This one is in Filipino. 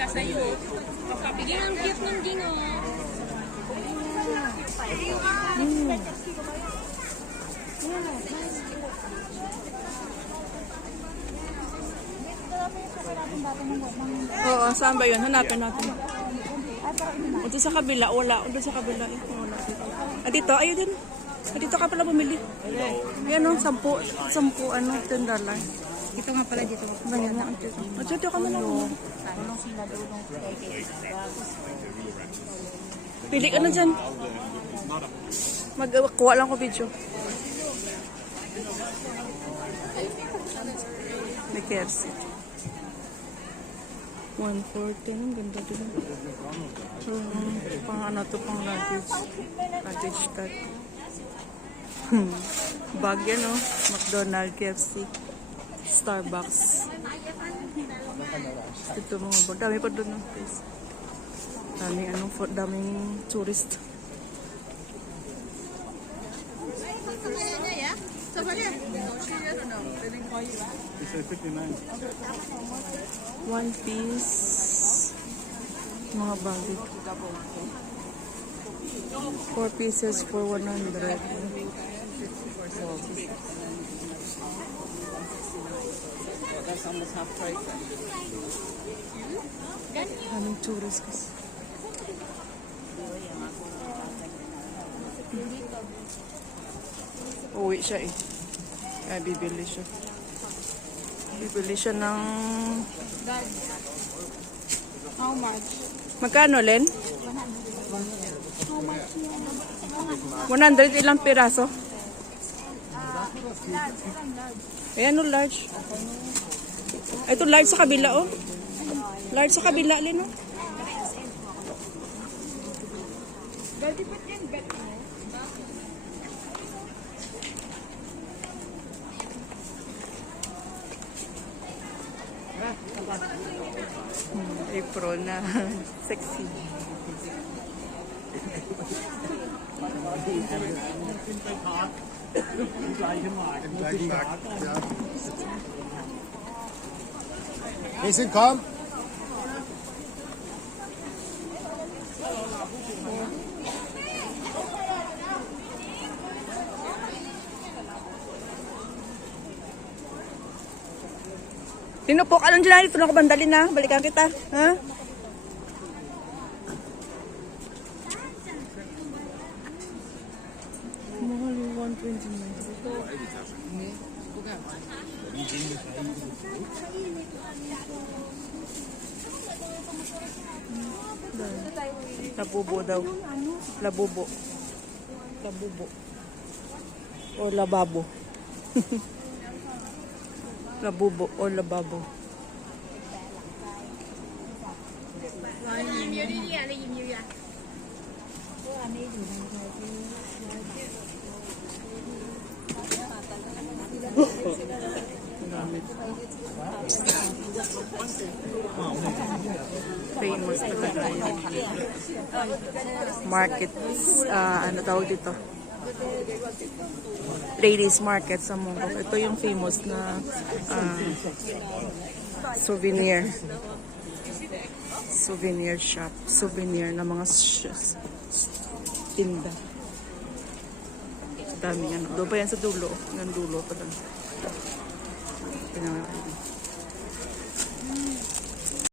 isa sa'yo. Bigyan ang cute ng ding, oh. Oo, saan ba yun? Hanapin natin. O doon sa kabila, wala. O doon sa kabila. Wala dito. Ayun din. Ah, dito ka pala bumili. Ayan o, sampu, sampu, ano, ten dollar. Ito nga pala dito. Ayan na, dito. O, dito ka na lang. Pili ka na dyan. Magkuha lang ko video. May KFC. 114, ang ganda din. Hmm, pang ano to, pang luggage. Luggage cart. Hmm. Bag yan, oh. McDonald's, KFC, Starbucks. Ito mga bag. Dami pa doon, oh, guys. Daming, ano, for, daming tourist. One piece. Mga bag. Four pieces for 100. Daming tourist kasi. Uwi siya eh. Kaya bibili siya. Bibili siya ng... How much? Magkano, Len? 100 ilang piraso? Ayan o, large. Ito large sa kabila, oh. Large sa kabila, Len, oh. Hmm, April na sexy. Mason, komm. Tinupok, anong dyan? Ito na ako bandali na. Balikan kita. Ha? Mahal yung 129. Labubo daw. Labubo. Labubo. O lababo. Labubo o lababo. ยิ้ Famous talaga yun. Market, ah, ano tawag dito? Ladies market sa Mongkok. Ito yung famous na ah, souvenir. Souvenir shop. Souvenir na mga tinda. Dami yan. Doon pa yan sa dulo. Yung dulo pa lang. 非常有 know.